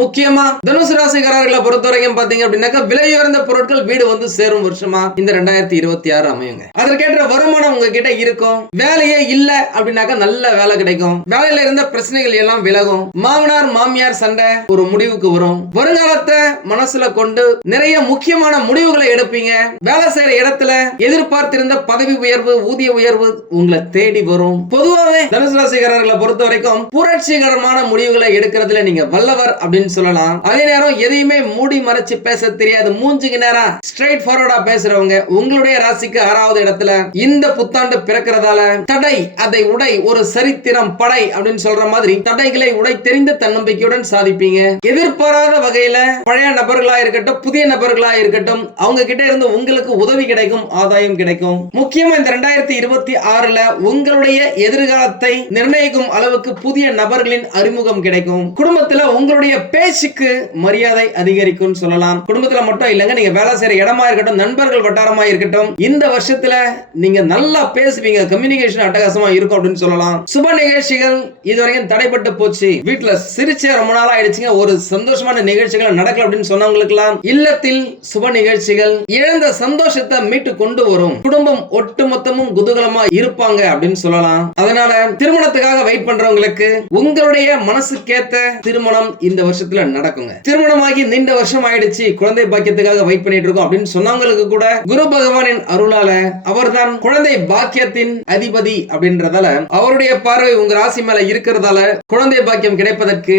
முக்கியமா தனுசு ராசிக்காரர்களை பொறுத்த வரைக்கும் பாத்தீங்க அப்படின்னாக்கா விலை உயர்ந்த பொருட்கள் வீடு வந்து சேரும் வருஷமா இந்த 2026 அமையுங்க. அதற்கேற்ற வருமானம் உங்ககிட்ட இருக்கும். வேலையே இல்ல அப்படின்னாக்கா நல்ல வேலை கிடைக்கும். வேலையில இருந்த பிரச்சனைகள் எல்லாம் விலகும். மாமனார் மாமியார் சண்டை ஒரு முடிவுக்கு வரும். வருங்காலத்தை மனசுல கொண்டு நிறைய முக்கியமான முடிவுகளை எடுப்பீங்க. வேலை செய்யற இடத்துல எதிர்பார்த்திருந்த பதவி உயர்வு, ஊதிய உயர்வு உங்களை தேடி வரும். பொதுவாகவே தனுசு ராசிக்காரர்களை பொறுத்த வரைக்கும் புரட்சிகரமான முடிவுகளை எடுக்கிறதுல நீங்க வல்லவர் அப்படின்னு சொல்லலாம். அதே நேரம் எதையுமே மூடி மறைச்சு பேச தெரியாது. மூஞ்சிக்கு நேரா ஸ்ட்ரைட் ஃபார்வர்டா பேசுறவங்க உங்களுடைய ராசிக்கு 6வது இடத்துல இந்த புத்தாண்டு பிறக்கிறதால தடை அதை உடை ஒரு சரித்திரம் படை அப்படின்னு சொல்ற மாதிரி தடைகளை உடை தெரிந்த தன்னம்பிக்கையுடன் சாதிப்பீங்க. எதிர்பாராத வகையில பழைய நபர்களா இருக்கட்டும், புதிய நபர்களா இருக்கட்டும், அவங்க கிட்ட இருந்து உங்களுக்கு உதவி கிடைக்கும், ஆதாயம் கிடைக்கும். முக்கியமா இந்த 2026ல உங்களுடைய எதிர்காலத்தை நிர்ணயிக்கும் அளவுக்கு புதிய நபர்களின் அறிமுகம் கிடைக்கும். குடும்பத்துல உங்களுடைய பேச்சுக்கு மரியாதை அதிகரிக்கும் சொல்லலாம். குடும்பத்துல மட்டும் இல்லங்க, நீங்க வேலை செய்யற இடமா இருக்கட்டும், நண்பர்கள் வட்டாரமா இருக்கட்டும், இந்த வருஷத்துல நீங்க நல்லா பேசுவீங்க. கம்யூனிகேஷன் அட்டகாசமா இருக்கும் அப்படின்னு சொல்லலாம். சுப நிகழ்ச்சிகள் இதுவரைக்கும் தடைப்பட்டு போச்சு, வீட்டுல சிரிச்ச ரொம்ப நாளா ஆயிடுச்சுங்க, ஒரு சந்தோஷமான நிகழ்ச்சிகள் நடக்கல அப்படின்னு சொன்னவங்களுக்கு இல்லத்தில் சுப நிகழ்ச்சிகள் இழந்த சந்தோஷத்தை மீட்டு கொண்டு வரும். குடும்பம் ஒட்டுமொத்தமும் குதூகலமா இருப்பாங்க அப்படின்னு சொல்லலாம். அதனால திருமணத்துக்காக வெயிட் பண்றவங்களுக்கு உங்களுடைய மனசுக்கேத்த திருமணம் இந்த வருஷத்துல நடக்குங்க. திருமணமாகி நீண்ட வருஷம் ஆயிடுச்சு, குழந்தை பாக்கியத்துக்காக வெயிட் பண்ணிட்டு இருக்கோம் அப்படின்னு சொன்னவங்களுக்கு கூட குரு பகவானின் அருளால அவர்தான் குழந்தை பாக்கியத்தின் அதிபதி அப்படின்றதால அவருடைய பார்வை உங்க ராசி மேல இருக்கிறதால குழந்தை பாக்கியம் கிடைப்பதற்கு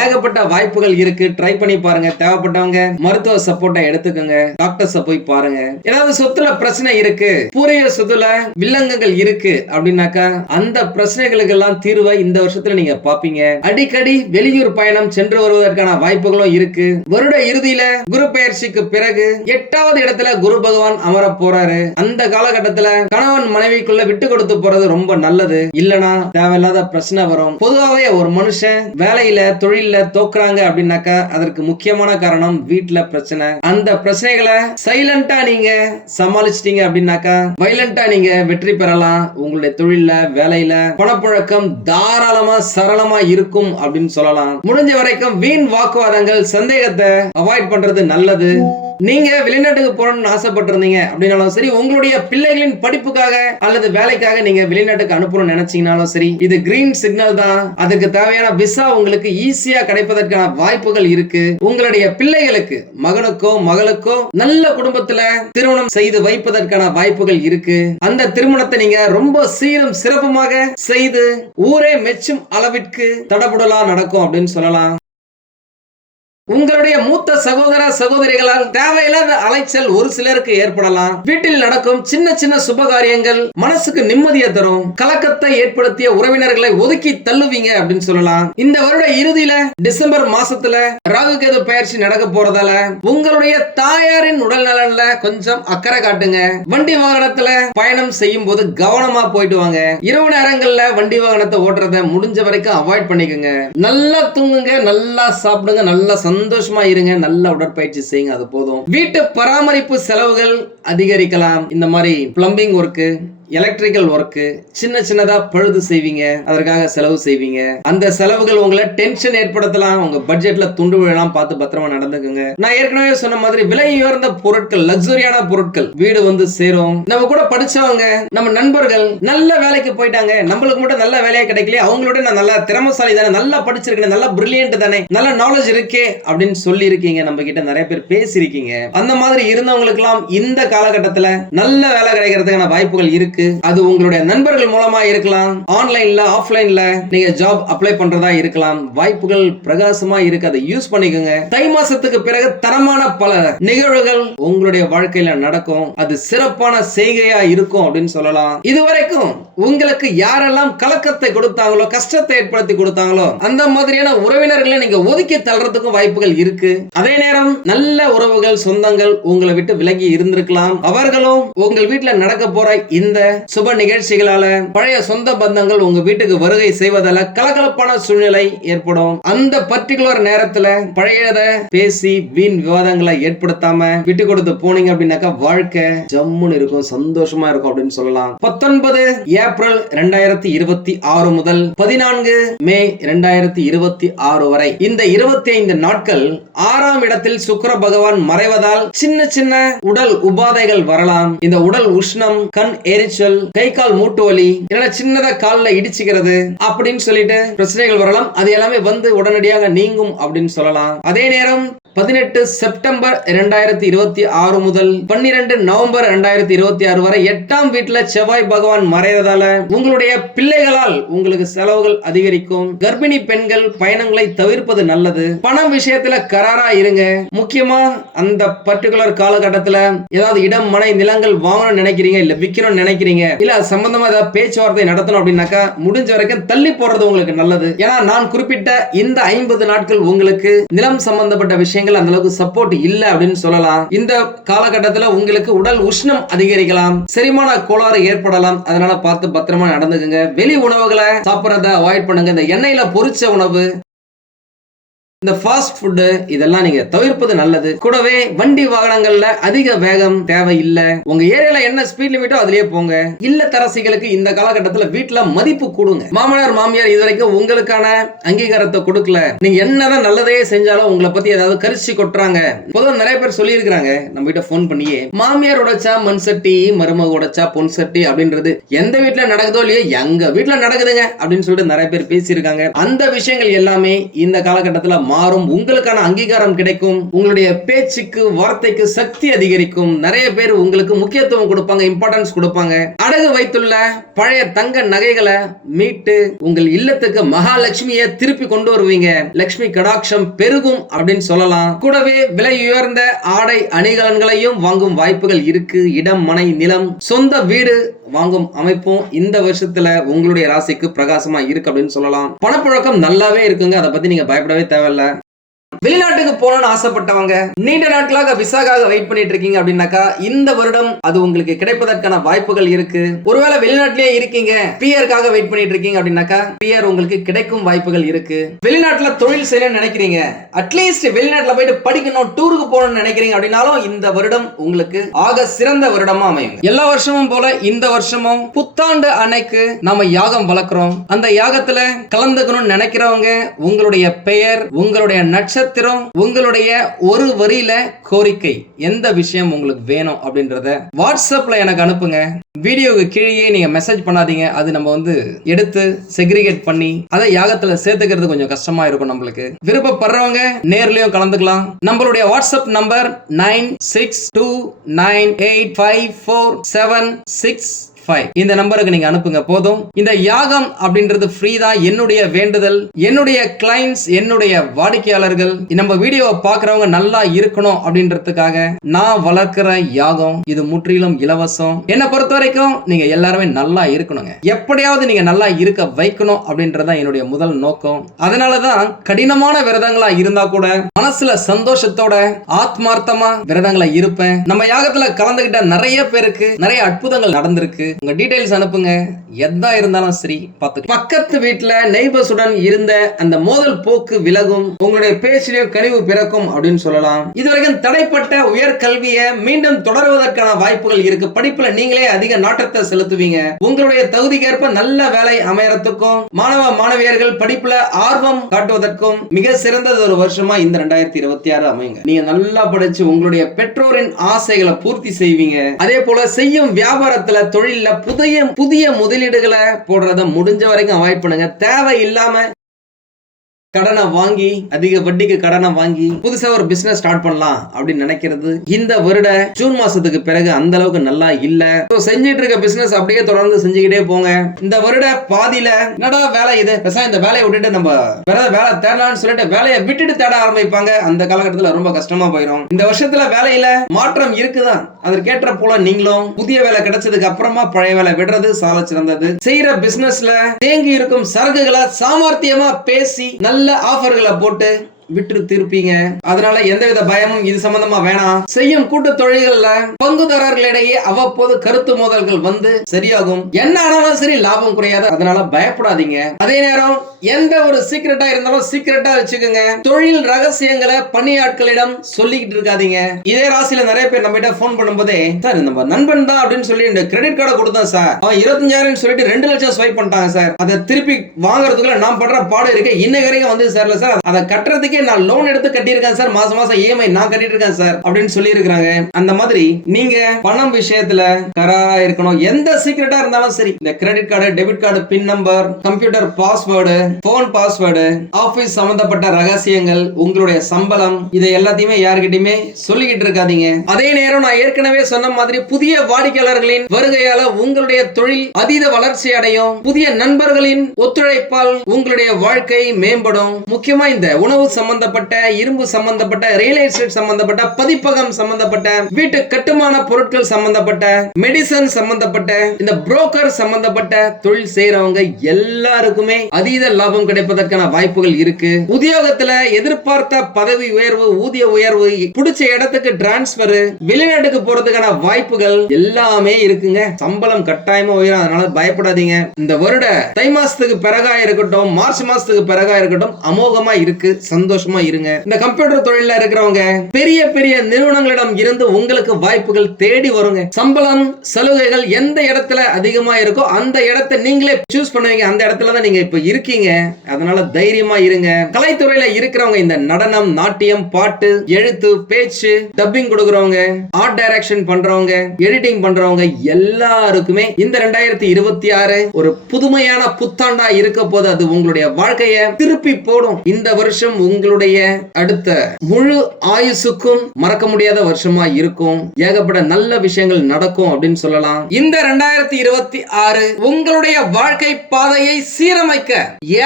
ஏகப்பட்ட வாய்ப்புகள் இருக்கு. ட்ரை பண்ணி பாருங்க. தேவைப்பட்டவங்க மருத்துவ சப்போர்ட்டை எடுத்துக்கோங்க. டாக்டர்ஸ் போய் பாருங்க. ஏதாவது சொத்துல பிரச்சனை இருக்கு, பூர்வீக சொத்துல வில்லங்கங்கள் இருக்கு அப்படின்னாக்கா அந்த பிரச்சனைகளுக்கு எல்லாம் தீர்வை இந்த வருஷத்துல நீங்க பாப்பீங்க. அடிக்கடி வெளியூர் பயணம் சென்று வருவதற்கான வாய்ப்புகளும் இருக்கு. வருட இறுதியில குரு பெயர்ச்சிக்கு பிறகு 8வது இடத்துல குரு பகவான் அமர போறாரு. அந்த காலகட்டத்துல கணவன் மனைவிக்குள்ள விட்டு கொடுத்து போறது ரொம்ப நல்லது. இல்லனா தேவையில்லாத பிரச்சனை வரும். பொதுவாகவே ஒரு மனுஷன் வேலையில தொழில தோக்குறாங்க அப்படின்னாக்கா அதற்கு முக்கியமான காரணம் வீட்டுல பிரச்சனை. அந்த பிரச்சனைகளை சைலண்டா நீங்க சமாளிச்சிட்டீங்க அப்படின்னாக்கா வைலண்டா நீங்க வெற்றி பெறலாம். உங்களுடைய தொழில வேலையில பணப்புழக்கம் தாராளமா சரளமா இருக்கும் அப்படின்னு சொல்லலாம். முடிஞ்ச வரைக்கும் வீண் வாக்குவாதங்கள், சந்தேகத்தை அவாய்ட் பண்றது நல்லது. நீங்க வெளிநாட்டுக்கு போறணும்னு ஆசைப்பட்டிருந்தீங்க அப்படின்னாலும் சரி, உங்களுடைய பிள்ளைகளின் படிப்புக்காக அல்லது வேலைக்காக நீங்க வெளிநாட்டுக்கு அனுப்பணும்னு நினைச்சீங்கனாலும் சரி, இது கிரீன் சிக்னல் தான். அதுக்கு தேவையான விசா உங்களுக்கு ஈஸியா கிடைப்பதற்கான வாய்ப்புகள் இருக்கு. உங்களுடைய பிள்ளைகளுக்கு மகனுக்கோ மகளுக்கோ நல்ல குடும்பத்துல திருமணம் செய்து வைப்பதற்கான வாய்ப்புகள் இருக்கு. அந்த திருமணத்தை நீங்க ரொம்ப சீரும் சிறப்புமாக செய்து ஊரே மெச்சும் அளவிற்கு தடபுடலா நடக்கும் அப்படின்னு சொல்லலாம். உங்களுடைய மூத்த சகோதர சகோதரிகளால் தேவையில்லாத அலைச்சல் ஒரு சிலருக்கு ஏற்படலாம். வீட்டில் நடக்கும் சின்ன சின்ன சுபகாரியங்கள் மனசுக்கு நிம்மதியை தரும். கலக்கத்தை ஏற்படுத்திய உறவினர்களை ஒதுக்கி தள்ளுவீங்க அப்படின்னு சொல்லலாம். இந்த வருட இறுதியில டிசம்பர் மாசத்துல ராகு கேது பயிற்சி நடக்க போறதால உங்களுடைய தாயாரின் உடல் நலன்ல கொஞ்சம் அக்கறை காட்டுங்க. வண்டி வாகனத்துல பயணம் செய்யும் போது கவனமா போயிட்டு வாங்க. இரவு நேரங்கள்ல வண்டி வாகனத்தை ஓட்டுறத முடிஞ்ச வரைக்கும் அவாய்ட் பண்ணிக்கோங்க. நல்லா தூங்குங்க, நல்லா சாப்பிடுங்க, நல்லா சந்தோஷமா இருங்க, நல்ல உடற்பயிற்சி செய்யுங்க, அது போதும். வீட்டு பராமரிப்பு செலவுகள் அதிகரிக்கலாம். இந்த மாதிரி பிளம்பிங் ஒர்க்கு, எலக்ட்ரிக்கல் ஒர்க்கு சின்ன சின்னதா பழுது செய்வீங்க, அதற்காக செலவு செய்வீங்க. அந்த செலவுகள் உங்களை டென்ஷன் ஏற்படுத்தலாம். உங்க பட்ஜெட்ல துண்டு விழலாம், பார்த்து பத்திரமா நடந்துக்குங்க. நான் ஏற்கனவே சொன்ன மாதிரி விலை உயர்ந்த பொருட்கள், லக்ஸரியான பொருட்கள் வீடு வந்து சேரும். நம்ம கூட படிச்சவங்க, நம்ம நண்பர்கள் நல்ல வேலைக்கு போயிட்டாங்க, நம்மளுக்கு மட்டும் நல்ல வேலையா கிடைக்கல, அவங்களோட நான் நல்ல திறமசாலி தானே, நல்லா படிச்சிருக்கேன், நல்ல பிரில்லியன்ட் தானே, நல்ல நாலேஜ் இருக்கே அப்படின்னு சொல்லி இருக்கீங்க. நம்ம கிட்ட நிறைய பேர் பேசிருக்கீங்க. அந்த மாதிரி இருந்தவங்களுக்கு எல்லாம் இந்த காலகட்டத்துல நல்ல வேலை கிடைக்கிறதுக்கான வாய்ப்புகள் இருக்கு. அது உங்களுடைய நண்பர்கள் மூலமா இருக்கலாம், ஆன்லைன்ல ஆஃப்லைன்ல நீங்க ஜாப் அப்ளை பண்றதா இருக்கலாம். வாய்ப்புகள் பிரகாசமா இருக்கு, அதை யூஸ் பண்ணிக்கோங்க. தை மாசத்துக்கு பிறகு தரமான பல நிகழ்வுகள் உங்களுடைய வாழ்க்கையில நடக்கும். அது சிறப்பான செய்கையா இருக்கும் அப்படின்னு சொல்லலாம். இதுவரைக்கும் உங்களுக்கு யாரெல்லாம் கலக்கத்தை கொடுத்தாங்களோ, கஷ்டத்தை ஏற்படுத்தி கொடுத்தாங்களோ, அந்த மாதிரியான உறவினர்களை நீங்க ஒதுக்கி தள்ளுறதுக்கும் வாய்ப்புகள் இருக்கு. அதே நேரம் நல்ல உறவுகள், சொந்தங்கள் உங்களை விட்டு விலகி இருந்திருக்கலாம். அவர்களும் உங்கள் வீட்டுல நடக்க போற இந்த சுப நிகழ்ச்சிகளால பழைய சொந்த பந்தங்கள் உங்க வீட்டுக்கு வருகை செய்வதால கலகலப்பான சூழ்நிலை ஏற்படும். அந்த பர்டிகுலர் நேரத்துல பழையத பேசி வீண் விவாதங்களை ஏற்படுத்தாம விட்டு கொடுத்து போனீங்க அப்படின்னாக்கா வாழ்க்கை ஜம்முன்னு இருக்கும், சந்தோஷமா இருக்கும் அப்படின்னு சொல்லலாம். 19 ஏப்ரல் 2026 முதல் 14 மே 2026 வரை இந்த 25 நாட்கள் 6ஆம் இடத்தில் சுக்கிர பகவான் மறைவதால் சின்ன சின்ன உடல் உபாதைகள் வரலாம். இந்த உடல் உஷ்ணம், கண் எரிச்சல், கை கால் மூட்டு வலி, சின்னதா கால்ல இடிச்சுக்கிறது அப்படின்னு சொல்லிட்டு பிரச்சனைகள் வரலாம். அது எல்லாமே வந்து உடனடியாக நீங்கும் அப்படின்னு சொல்லலாம். அதே நேரம் 18 செப்டம்பர் 2026 முதல் 12 நவம்பர் 2026 வரை 8ஆம் வீட்டுல செவ்வாய் பகவான் மறைறதால உங்களுடைய பிள்ளைகளால் உங்களுக்கு செலவுகள் அதிகரிக்கும். கர்ப்பிணி பெண்கள் பயணங்களை தவிர்ப்பது நல்லது. பணம் விஷயத்துல கராரா இருங்க. முக்கியமா அந்த பர்டிகுலர் காலகட்டத்துல ஏதாவது இடம், மனை, நிலங்கள் வாங்கணும்னு நினைக்கிறீங்க, இல்ல விற்கணும்னு நினைக்கிறீங்க, இல்ல சம்பந்தமா ஏதாவது பேச்சுவார்த்தை நடத்தணும் அப்படின்னாக்கா முடிஞ்ச வரைக்கும் தள்ளி போறது உங்களுக்கு நல்லது. ஏன்னா நான் குறிப்பிட்ட இந்த 50 நாட்கள் உங்களுக்கு நிலம் சம்பந்தப்பட்ட விஷயம் அந்த அளவுக்கு சப்போர்ட் இல்ல அப்படின்னு சொல்லலாம். இந்த காலகட்டத்தில் உங்களுக்கு உடல் உஷ்ணம் அதிகரிக்கலாம், செரிமான கோளாறு ஏற்படலாம். அதனால பார்த்து பத்திரமா நடந்துக்குங்க. வெளி உணவுகளை சாப்பிடறத அவாய்ட் பண்ணுங்க. இந்த எண்ணெயில பொரிச்ச உணவு, இந்த ஃபாஸ்ட் ஃபுட் இதெல்லாம் நீங்க தவிர்ப்பது நல்லது. கூடவே வண்டி வாகனங்கள்ல அதிக வேகம் தேவையில்லை. உங்க ஏரியால என்ன ஸ்பீட் லிமிட்டோ அதுலயே போங்க. இல்லத்தரசிகளுக்கு இந்த காலகட்டத்தில் வீட்டுல மதிப்பு கொடுங்க. மாமனார் மாமியார் இதுவரைக்கும் உங்களுக்கான அங்கீகாரத்தை கொடுக்கல, நீங்க என்னதான் நல்லதே செஞ்சாலும் உங்களை பத்தி ஏதாவது கரிசி கொட்டுறாங்க. பொதுவாக நிறைய பேர் சொல்லி இருக்காங்க நம்ம கிட்ட போன் பண்ணியே, மாமியார் உடைச்சா மண் சட்டி, மருமக உடைச்சா பொன் சட்டி அப்படின்றது எந்த வீட்டுல நடக்குதோ இல்லையோ எங்க வீட்டுல நடக்குதுங்க அப்படின்னு சொல்லிட்டு நிறைய பேர் பேசியிருக்காங்க. அந்த விஷயங்கள் எல்லாமே இந்த காலகட்டத்தில் மாறும். உங்களுக்கான அங்கீகாரம் கிடைக்கும். உங்களுடைய பேச்சுக்கு, வார்த்தைக்கு சக்தி அதிகரிக்கும். நிறைய பேர் உங்களுக்கு முக்கியத்துவம் கொடுப்பாங்க, இம்பார்ட்டன்ஸ் கொடுப்பாங்க. அடகு வைத்துள்ள பழைய தங்க நகைகளை மீட்டு உங்கள் இல்லத்துக்கு மகாலட்சுமியை திருப்பி கொண்டு வருவீங்க. லட்சுமி கடாட்சம் பெருகும் அப்படின்னு சொல்லலாம். கூடவே விலை உயர்ந்த ஆடை அணிகலன்களையும் வாங்கும் வாய்ப்புகள் இருக்கு. இடம், மனை, நிலம், சொந்த வீடு வாங்கும் அமைப்பும் இந்த வருஷத்துல உங்களுடைய ராசிக்கு பிரகாசமா இருக்கு அப்படின்னு சொல்லலாம். பணப்புழக்கம் நல்லாவே இருக்குங்க. அதை பத்தி நீங்க பயப்படவே தேவையில்ல. வெளிநாட்டுக்கு போகணும்னு ஆசைப்பட்டவங்க, நீண்ட நாட்களாக விசாக்காக வெயிட் பண்ணிட்டு இருக்கீங்க அப்படின்னாக்கா இந்த வருடம் அது உங்களுக்கு கிடைப்பதற்கான வாய்ப்புகள் இருக்கு. ஒருவேளை வெளிநாட்டிலேயே இருக்கீங்க, பிஆர்க்காக வெயிட் பண்ணிட்டு இருக்கீங்க அப்படின்னாக்கா பிஆர் உங்களுக்கு கிடைக்கும் வாய்ப்புகள் இருக்கு. வெளிநாட்டுல தொழில் செய்யணும்னு நினைக்கிறீங்க, அட்லீஸ்ட் வெளிநாட்டுல போயிட்டு படிக்கணும், டூருக்கு போகணும்னு நினைக்கிறீங்க அப்படின்னாலும் இந்த வருடம் உங்களுக்கு ஆக சிறந்த வருடமா அமையும். எல்லா வருஷமும் போல இந்த வருஷமும் புத்தாண்டு அன்னைக்கு நாம யாகம் வளர்க்கிறோம். அந்த யாகத்துல கலந்துக்கணும்னு நினைக்கிறவங்க உங்களுடைய பெயர், உங்களுடைய நட்சத்திரம், உங்களுடைய ஒரு வரியில கோரிக்கை, எந்த விஷயம் உங்களுக்கு வேணும் அப்படின்றத வாட்ஸ்அப்ல எனக்கு அனுப்புங்க. வீடியோக்கு கீழே நீங்க மெசேஜ் பண்ணாதீங்க. அது நம்ம எடுத்து செக்ரிகேட் பண்ணி அதை யாகத்துல சேர்த்துக்கிறது கொஞ்சம் கஷ்டமா இருக்கும். நம்மளுக்கு விருப்பப்படுறவங்க நேர்லயும் கலந்துக்கலாம். நம்மளுடைய வாட்ஸ்அப் நம்பர் 9629854765. இந்த நம்பருக்கு நீங்க அனுப்புங்க போதும். இந்த யாகம் அப்படின்றது ஃப்ரீ தான். என்னுடைய வேண்டுதல், என்னுடைய கிளைண்ட்ஸ், என்னுடைய வாடிக்கையாளர்கள் நம்ம வீடியோவை பார்க்கறவங்க நல்லா இருக்கணும் அப்படின்றதுக்காக நான் வளர்க்கிற யாகம் இது முற்றிலும் இலவசம். என்னை பொறுத்த வரைக்கும் நீங்க எல்லாருமே நல்லா இருக்கணுங்க. எப்படியாவது நீங்க நல்லா இருக்க வைக்கணும் அப்படின்றதான் என்னுடைய முதல் நோக்கம். அதனாலதான் கடினமான விரதங்களா இருந்தா கூட மனசுல சந்தோஷத்தோட ஆத்மார்த்தமா விரதங்களை இருப்பேன். நம்ம யாகத்துல கலந்துகிட்ட நிறைய பேருக்கு நிறைய அற்புதங்கள் நடந்திருக்கு. உங்க டீடைல்ஸ் அனுப்புங்க. எதா இருந்தாலும் சரி பார்த்து. பக்கத்து வீட்டுல நெய்பர்ஸுடன் இருந்த அந்த மோதல் போக்கு விலகும். உங்களுடைய பேச்சிலே கனிவு பிறக்கும் அப்படின்னு சொல்லலாம். இதுவரைக்கும் தடைப்பட்ட உயர்கல்வியை மீண்டும் தொடர்வதற்கான வாய்ப்புகள் இருக்கு. படிப்புல நீங்களே அதிக நாட்டத்தை செலுத்துவீங்க. உங்களுடைய தகுதிக்கேற்ப நல்ல வேலை அமையறதுக்கும் மாணவ மாணவியர்கள் படிப்புல ஆர்வம் காட்டுவதற்கும் மிக சிறந்தது ஒரு வருஷமா இந்த 2026 அமையுங்க. நீங்க நல்லா படிச்சு உங்களுடைய பெற்றோரின் ஆசைகளை பூர்த்தி செய்வீங்க. அதே போல செய்யும் வியாபாரத்துல, தொழில புதிய முதலீடுகளை போடுறத முடிஞ்ச வரைக்கும் அவாய்ட் பண்ணுங்க. தேவை இல்லாம கடனை வாங்கி, அதிக வட்டிக்கு கடனை வாங்கி புதுசா ஒரு பிசினஸ் ஸ்டார்ட் பண்ணலாம் அப்படின்னு நினைக்கிறது இந்த வருட ஜூன் மாசத்துக்கு பிறகு அந்த அளவுக்கு நல்லா இல்ல. செஞ்சிட்டு இருக்க பிசினஸ் அப்படியே தொடர்ந்து செஞ்சுக்கிட்டே போங்க. இந்த வருட பாதியில என்னடா வேலை இது, இந்த வேலையை விட்டுட்டு நம்ம வேற வேலை தேடலாம்னு சொல்லிட்டு வேலையை விட்டுட்டு தேட ஆரம்பிப்பாங்க. அந்த காலகட்டத்தில் ரொம்ப கஷ்டமா போயிடும். இந்த வருஷத்துல வேலையில மாற்றம் இருக்குதான். அதற்கேற்ற போல நீங்களும் புதிய வேலை கிடைச்சதுக்கு அப்புறமா பழைய வேலை விடுறது சால சிறந்தது. செய்யற பிசினஸ்ல தேங்கி இருக்கும் சரக்குகளை சாமர்த்தியமா பேசி நல்ல ஆஃபர்களை போட்டு விட்டு திருப்பீங்க. அதனால எந்தவித பயமும் இது சம்பந்தமா வேணாம். செய்யும் கூட்டு தொழில்கள்ல பங்குதாரர்களிடையே அவ்வப்போது கருத்து மோதல்கள் வந்து சரியாகும். என்ன ஆனாலும் சரி லாபம் குறையாது. அதனால பயப்படாதீங்க. அதே நேரம் எந்த ஒரு சீக்கிரட்டா இருந்தாலும் சீக்கிரட்டா வச்சுக்கோங்க. தொழில் ரகசியங்களை பணியாட்களிடம் சொல்லிக்கிட்டு இருக்காதீங்க. இதே ராசியில நிறைய பேர் நம்ம கிட்ட போன் பண்ணும்போதே, சார் நம்ம நண்பன் தான் அப்படின்னு சொல்லி இந்த கிரெடிட் கார்டை கொடுத்தேன் சார், அவன் 25,000 சொல்லிட்டு 2 லட்சம் ஸ்வைப் பண்ணிட்டாங்க சார், அதை திருப்பி வாங்குறதுக்குள்ள நான் படுற பாடு இருக்கு, இன்னைக்கு வரைக்கும் வந்து சார் அதை கட்டுறதுக்கே நான் லோன் எடுத்து கட்டியிருக்கேன் சார், மாசம் மாசம் இஎம்ஐ நான் கட்டிட்டு இருக்கேன் சார் அப்படின்னு சொல்லி இருக்காங்க. அந்த மாதிரி நீங்க பணம் விஷயத்துல கராரா இருக்கணும். எந்த சீக்கிரட்டா இருந்தாலும் சரி, இந்த credit card, debit card pin number, computer password, phone password, office சம்பந்தப்பட்ட ரகசியங்கள், உங்களுடைய சம்பளம், இதை எல்லாத்தையுமே யார்கிட்டயுமே சொல்லிக்கிட்டு இருக்காதீங்க. அதே நேரம் நான் ஏற்கனவே சொன்ன மாதிரி புதிய வாடிக்கையாளர்களின் வருகையால உங்களுடைய தொழில் அதீத வளர்ச்சி அடையும். புதிய நண்பர்களின் ஒத்துழைப்பால் உங்களுடைய வாழ்க்கை மேம்படும். முக்கியமா இந்த உணவு சம்பந்தப்பட்ட, இரும்பு சம்பந்தப்பட்ட, ரியல் எஸ்டேட் சம்பந்தப்பட்ட, பதிப்பகம் சம்பந்தப்பட்ட, வீட்டு கட்டுமான பொருட்கள் சம்பந்தப்பட்ட, மெடிசன் சம்பந்தப்பட்ட, இந்த புரோக்கர் சம்பந்தப்பட்ட தொழில் செய்யறவங்க எல்லாருக்குமே அதீத லாபம் கிடைப்பதற்கான வாய்ப்புகள் இருக்கு. உத்தியோகத்துல எதிர்பார்த்த பதவி உயர்வு, ஊதிய உயர்வு, பிடிச்ச இடத்துக்கு டிரான்ஸ்பர், வெளிநாட்டுக்கு போறதுக்கான வாய்ப்புகள் எல்லாமே இருக்குங்க. சம்பளம் கட்டாயமா உயரும். அதனால பயப்படாதீங்க. இந்த வருட தை மாசத்துக்கு பிறகா இருக்கட்டும், மார்ச் மாசத்துக்கு பிறகா இருக்கட்டும், அமோகமா இருக்கு. சந்தோஷமா இருங்க. இந்த கம்ப்யூட்டர் தொழில இருக்கிறவங்க பெரிய பெரிய நிறுவனங்களிடம் இருந்து உங்களுக்கு வாய்ப்புகள் தேடி வருங்க. சம்பளம், சலுகைகள் எந்த இடத்துல அதிகமா இருக்கோ அந்த இடத்தை நீங்களே சூஸ் பண்ணுவீங்க. அந்த இடத்துல தான் நீங்க இப்ப இருக்கீங்க. அதனால தைரியமா இருங்க. கலைத்துறையில இருக்கிறவங்க, இந்த நடனம், நாட்டியம், பாட்டு, எழுத்து, பேச்சு, டப்பிங் கொடுக்கறவங்க, ஆர்ட் டைரக்ஷன் பண்றவங்க, எடிட்டிங் பண்றவங்க எல்லாருக்குமே இந்த 2026 ஒரு புதுமையான புத்தாண்டா இருக்க போது. அது உங்களுடைய வாழ்க்கையை திருப்பி போடும். இந்த வருஷம் உங்களுடைய அடுத்த முழு ஆயுசுக்கும் மறக்க முடியாத வருஷமா இருக்கும். ஏகப்பட்ட நல்ல விஷயங்கள் நடக்கும் அப்படின்னு சொல்லலாம். இந்த 2026 உங்களுடைய வாழ்க்கை பாதையை சீரமைக்க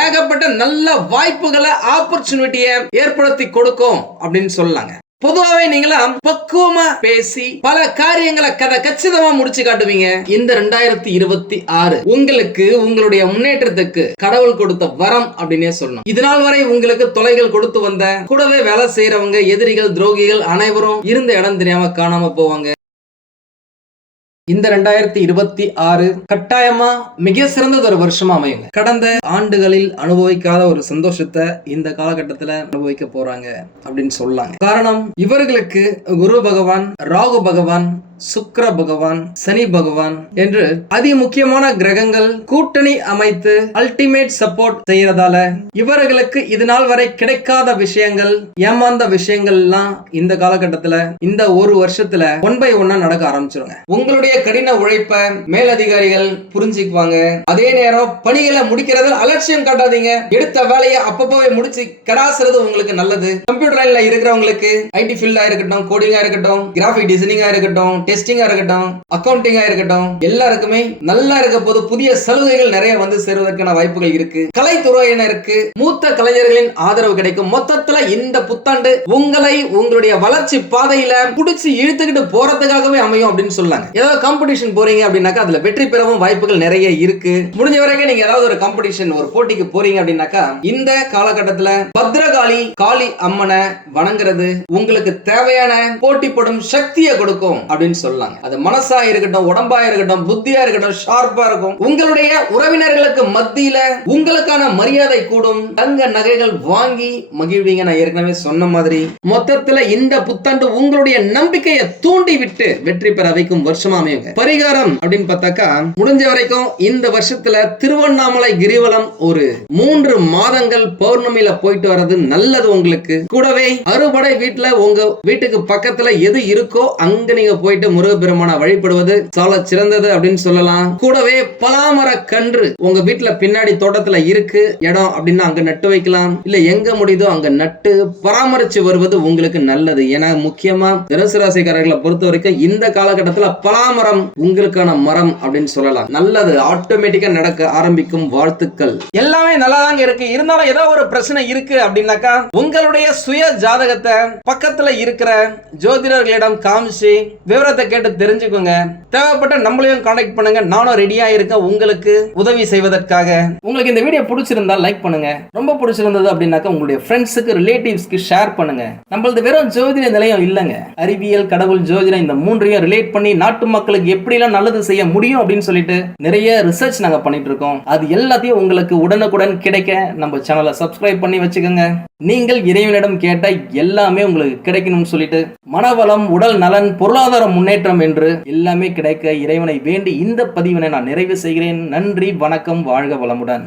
ஏகப்பட்ட நல்ல வாய்ப்புகளை, ஆப்பர்ச்சுனிட்டியை ஏற்படுத்தி கொடுக்கும் அப்படின்னு சொல்லலாங்க. பொதுவாவே நீங்களாம் பக்குவமா பேசி பல காரியங்களை கதை கச்சிதமா முடிச்சு காட்டுவீங்க. இந்த 2026 உங்களுக்கு உங்களுடைய முன்னேற்றத்துக்கு கடவுள் கொடுத்த வரம் அப்படின்னே சொல்லணும். இதனால் வரை உங்களுக்கு தொலைகள் கொடுத்து வந்த, கூடவே வேலை செய்யறவங்க, எதிரிகள், துரோகிகள் அனைவரும் இருந்த இடம் தெரியாம காணாம போவாங்க. இந்த 2026 கட்டாயமா மிக சிறந்தது ஒரு வருஷமா அமையுங்க. கடந்த ஆண்டுகளில் அனுபவிக்காத ஒரு சந்தோஷத்தை இந்த காலகட்டத்தில் அனுபவிக்க போறாங்க அப்படின்னு சொல்லலாங்க. காரணம், இவர்களுக்கு குரு பகவான், ராகு பகவான், சுக்கிர பகவான், சனி பகவான் என்று அதி முக்கியமான கிரகங்கள் கூட்டணி அமைத்து அல்டிமேட் சப்போர்ட் செய்யறதால இவர்களுக்கு இது நாள் வரை கிடைக்காத விஷயங்கள், ஏமாந்த விஷயங்கள் எல்லாம் இந்த காலகட்டத்துல, இந்த ஒரு வருஷத்துல 1 by 1 நடக்க ஆரம்பிச்சிருங்க. உங்களுடைய கடின உழைப்ப மேலதிகாரிகள் புரிஞ்சுக்குவாங்க. அதே நேரம் பணிகளை முடிக்கிறதுல அலட்சியம் காட்டாதீங்க. எடுத்த வேலையை அப்பப்போவே முடிச்சு கடாசுறது உங்களுக்கு நல்லது. கம்ப்யூட்டர் லைன்ல இருக்கிறவங்களுக்கு, ஐடி ஃபீல்டா இருக்கட்டும், கோடிங்கா இருக்கட்டும், கிராஃபிக் டிசைனிங்கா இருக்கட்டும், டெஸ்டிங்கா இருக்கட்டும், அக்கவுண்டிங்கா இருக்கட்டும், எல்லாருக்குமே நல்லா இருக்க போது புதிய சலுகைகள் நிறைய வந்து சேருவதற்கான வாய்ப்புகள் இருக்கு. கலைத்துறையினருக்கு மூத்த கலைஞர்களின் ஆதரவு கிடைக்கும். மொத்தத்துல இந்த புத்தாண்டு உங்களை உங்களுடைய வளர்ச்சி பாதையில புடிச்சு இழுத்துக்கிட்டு போறதுக்காகவே அமையும் அப்படின்னு சொல்லாங்க. ஏதாவது காம்படிஷன் போறீங்க அப்படின்னாக்கா அதுல வெற்றி பெறவும் வாய்ப்புகள் நிறைய இருக்கு. முடிஞ்ச வரைக்கும் நீங்க ஏதாவது ஒரு காம்படிஷன், ஒரு போட்டிக்கு போறீங்க அப்படின்னாக்கா இந்த காலகட்டத்துல பத்ரகாளி காளி அம்மனை வணங்குறது உங்களுக்கு தேவையான போட்டி போடும் சக்தியை கொடுக்கும் அப்படின்னு சொல்லலாம். அது மனசா இருக்கட்டும், உடம்பா இருக்கட்டும், புத்தியா இருக்கட்டும், ஷார்ப்பா இருக்கும். உங்களுடைய உறவினர்களுக்கு மத்தியில உங்களுக்கான மரியாதை கூடும். தங்க நகைகள் வாங்கி மகிழ்வீங்க. நான் ஏற்கனவே சொன்ன மாதிரி மொத்தத்துல இந்த புத்தாண்டு உங்களுடைய நம்பிக்கையை தூண்டி விட்டு வெற்றி பெற வைக்கும் வருஷமா அமையுங்க. பரிகாரம் அப்படின்னு பார்த்தாக்கா, முடிஞ்ச வரைக்கும் இந்த வருஷத்துல திருவண்ணாமலை கிரிவலம் ஒரு 3 மாதங்கள் பௌர்ணமியில போயிட்டு வர்றது நல்லது உங்களுக்கு. கூடவே அறுபடை வீட்டுல உங்க வீட்டுக்கு பக்கத்துல எது இருக்கோ அங்க நீங்க போயிட்டு முருகப்பெருமான வழிபடுவது சால சிறந்தது அப்படின்னு சொல்லலாம். கூடவே பலாமர கன்று உங்க வீட்டுல பின்னாடி தோட்டத்துல இருக்கு இடம் அப்படின்னா அங்க நட்டு வைக்கலாம். இல்ல எங்க முடியுதோ அங்க நட்டு பராமரிச்சு வருவது உங்களுக்கு நல்லது. ஏன்னா முக்கியமா தனுசு ராசிக்காரர்களை பொறுத்த வரைக்கும் இந்த காலகட்டத்தில் பலாமரம் உங்களுக்கான மரம் அப்படின்னு சொல்லலாம். நல்லது ஆட்டோமேட்டிக்கா நடக்க ஆரம்பிக்கும். வாழ்த்துக்கள். எல்லாமே நல்லா தாங்க இருக்கு. இருந்தாலும் ஏதோ ஒரு பிரச்சனை இருக்கு அப்படின்னாக்கா உங்களுடைய சுய ஜாதகத்தை பக்கத்துல இருக்கிற ஜோதிடர்களிடம் காமிச்சு விவரத்தை விவரத்தை கேட்டு தெரிஞ்சுக்கோங்க. தேவைப்பட்ட நம்மளையும் கான்டாக்ட் பண்ணுங்க. நானும் ரெடியா இருக்கேன் உங்களுக்கு உதவி செய்வதற்காக. உங்களுக்கு இந்த வீடியோ பிடிச்சிருந்தா லைக் பண்ணுங்க. ரொம்ப பிடிச்சிருந்தது அப்படின்னாக்கா உங்களுடைய ஃப்ரெண்ட்ஸுக்கு ரிலேட்டிவ்ஸ்க்கு ஷேர் பண்ணுங்க. நம்மளது வெறும் ஜோதிட நிலையம் இல்லைங்க. அறிவியல், கடவுள், ஜோதிடம் இந்த மூன்றையும் ரிலேட் பண்ணி நாட்டு மக்களுக்கு எப்படிலாம் நல்லது செய்ய முடியும் அப்படின்னு சொல்லிட்டு நிறைய ரிசர்ச் நாங்க பண்ணிட்டு இருக்கோம். அது எல்லாத்தையும் உங்களுக்கு உடனுக்குடன் கிடைக்க நம்ம சேனலை சப்ஸ்கிரைப் பண்ணி வச்சுக்கோங்க. நீங்கள் இறைவனிடம் கேட்ட எல்லாமே உங்களுக்கு கிடைக்கணும்னு சொல்லிட்டு மனவளம், உடல் நலன், பொருளாதார முன்னேற்றம் என்று எல்லாமே கிடைக்க இறைவனை வேண்டி இந்த பதிவினை நான் நிறைவு செய்கிறேன். நன்றி, வணக்கம், வாழ்க வளமுடன்.